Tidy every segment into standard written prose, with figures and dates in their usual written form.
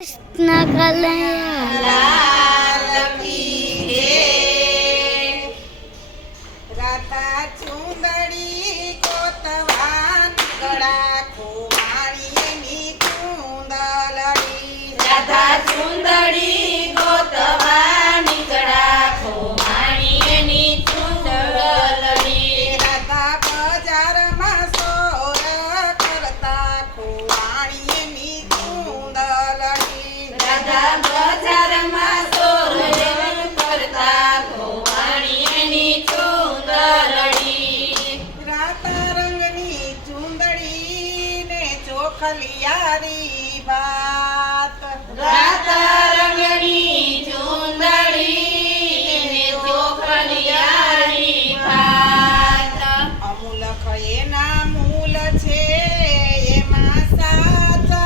कृष्ण कन्हैया लाल की जय। राधा चुंदड़ी कोतवान गड़ा खुमाणी चुंदड़ी। राधा चुंदड़ी कोतवान गड़ा खुमाणी चुंदड़ी। राधा बजार में सोर करता खुमाणी चुंदड़ी। राधा बजार में सोर करता खुमाणी चुंदड़ी। राता रंगनी चुंदड़ी ने चोखलियारी बात। राता रंगनी चुंदड़ी ने चोखलियारी बात। अमूलक एना मूल छे एमां साचा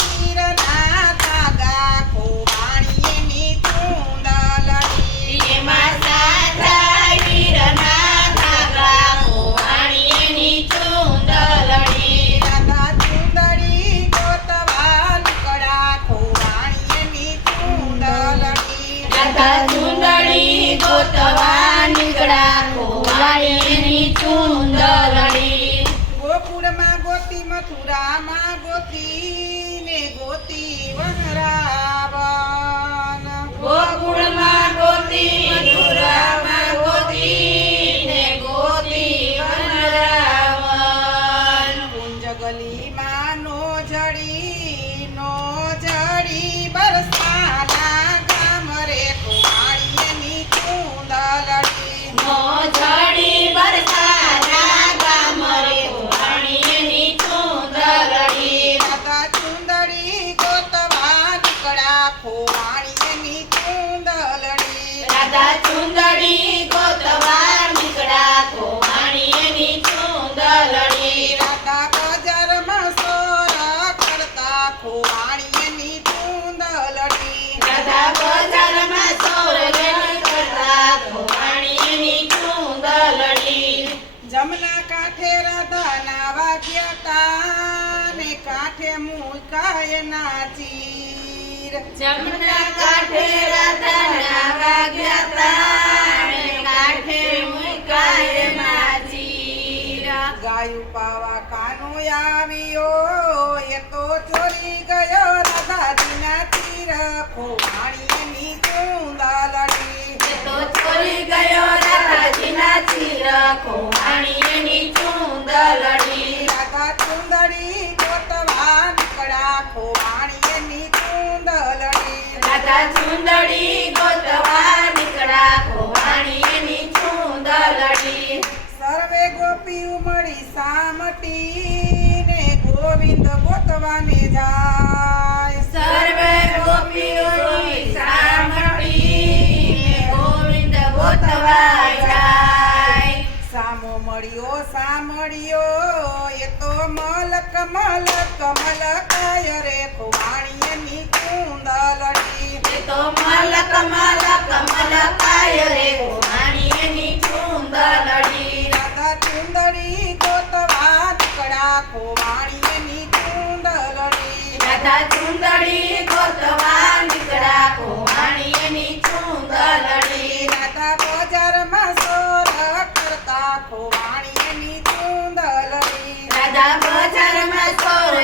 हीરના ધાગા ખોવાણીની ચુંદડી। એમાં સાચા હીરના ધાગા ખોવાણીની ચુંદડી। રાધા ચુંદડી ગોતવા નીકળ્યા ખોવાણીની ચુંદડી। રાધા ચુંદડી ગોતવા નીકળ્યા ખોવાણીની ચુંદડી। ગોકુળમાં ગોતી મથુરામાં ગોતી ને ગોતી વનરાવન। ગોકુળમાં ગોતી મથુરામાં ગોતી ને ગોતી વનરાવન। કુંજ ગલીમાં નો જડી બરસાના ગામ રે ખોવાણીની ચુંદડી। નો જડી બરસાના ગામ રે ખોવાણીની ચુંદડી। રાધા ચુંદડી ગોતવા નીકળ્યા ખોવાણીની ચુંદડી। રાધા ચુંદડી ગોતવા નીકળ્યા ખોવાણીની ચુંદડી। રાધા બજારમાં સોર કરતા ખોવાણીની ચુંદડી। રાધા બજારમાં સોર કરતા ખોવાણીની ચુંદડી। જમના કાંઠે રાધા નાવા ગયા તા ને કાંઠે મૂકાય નાચીર। જમના કાંઠે રાધા નાવા ગયા તા ને કાંઠે મૂકાય નાચીર। ગાયું પાવા કાનો આવ્યો એ તો ચોરી ગયો રાધાજીના તીર ખોવાણીની ચુંદડી। એ તો ચોરી ગયો રાધાજીના તીર ખોવાણીની ચુંદડી। રાધા ચુંદડી ગોતવા નીકળ્યા ખોવાણીની ચુંદડી। રાધા ચુંદડી ગોતવા નીકળ્યા ખોવાણીની ચુંદડી। સર્વે ગોપીઓ મળી સામટી ને ગોવિંદ ગોતવાને જાય। સર્વે ગોપીઓ મળી સામટી ને ગોવિંદ ગોતવા જાય। સામો મળ્યો એ તો મલક મલકાય રે ખોવાણીની ચુંદડી। એ તો મલક મલકાય રે ખોવાણીની ચુંદડી। રાધા ચુંદડી ગોતવા નીકળ્યા ખોવાણીની ચુંદડી। રાધા ચુંદડી ગોતવા નીકળ્યા ખોવાણીની ચુંદડી। રાધા બજારમાં સોર કરતા ખોવાણીની ચુંદડી। રાધા બજારમાં સોર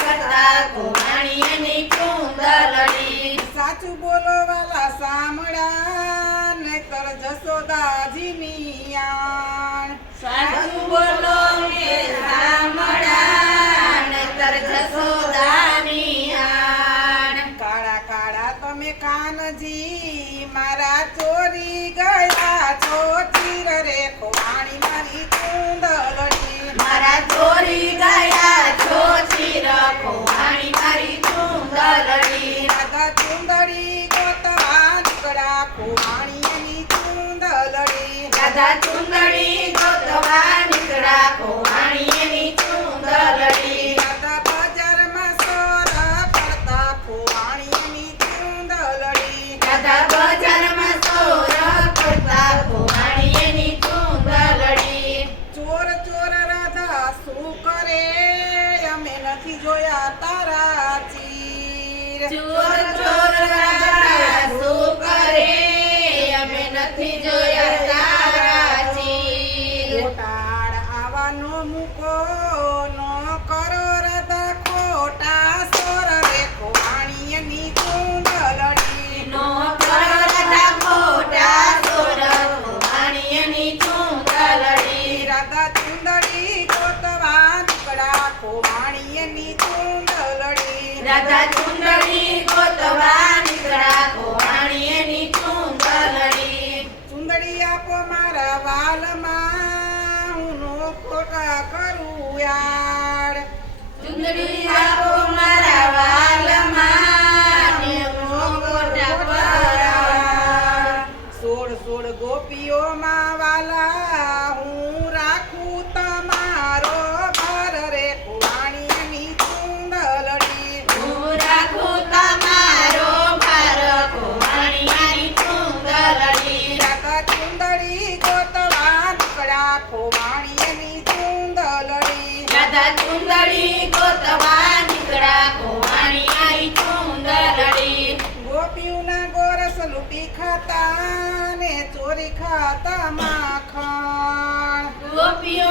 કરતા ખોવાણીની ચુંદડી। સાચું બોલો વાલા સાંભળા નહીતર જશોદાજીની આણ। સાચું બોલો કે સાંભળા નહીતર જશોદાની આણ। કાળા કાળા તમે કાનજી મારા ચોરી ગયા છો ચીર રે ખોવાણી મારી ચુંદડી। મારા ચોરી ગયા છો ચીર ખોવાણી મારી ચુંદડી। રાધા ચુંદડી ગોતવા નીકળ્યા ખોવાણીની ચુંદડી। રાધા ચુંદડી ગોતવા નીકળ્યા ખોવાણીની ચુંદડી। રાધા બજારમાં સોર કરતા ખોવાણીની ચુંદડી। રાધા બજારમાં સોર કરતા ખોવાણીની ચુંદડી। ચોર ચોર રાધા શું કરે અમે નથી જોયા તારા ચીર। ચોર ચોર ચોર રાધા શું કરે અમે નથી જોયા તારા ચીર ખોટાડ આવાનો મૂકો નો કરો રાધા ખોટા સોર રે ખોવાણીની ચૂંદલડી નો કરો રાધા ખોટા સોર ખોવાણીની ચૂંદલડી રાધા ચૂંદડી ગોતવા નીકળ્યા ખોવાણીની ચૂંદલડી રાધા ચૂંદડી ગોતવા નીકળ્યા ખોવાણીની ચૂંદલડી ચૂંદડી આપો મારા વાલમાં હું નો ખોટા કરું યાર ચૂંદડી આપો મારા વાલમાં હું નો ખોટા કરું યાર સોળ સોળ ગોપીઓમાં વાલા હું રાખું તમારો ભાર રે ખોવાણીની ચૂંદલડી હું રાખું તમારો ભાર ખોવાણીની ચૂંદલડી રાધા ચૂંદડી ગોતવા નીકળ્યા ખોવાણીની ચૂંદલડી રાધા ચૂંદડી ગોતવા નીકળ્યા ખોવાણીની ચૂંદલડી ગોપીઓના ગોરસ લૂંટી ખાતા ને ચોરી ખાતા માખણ ગોપીઓ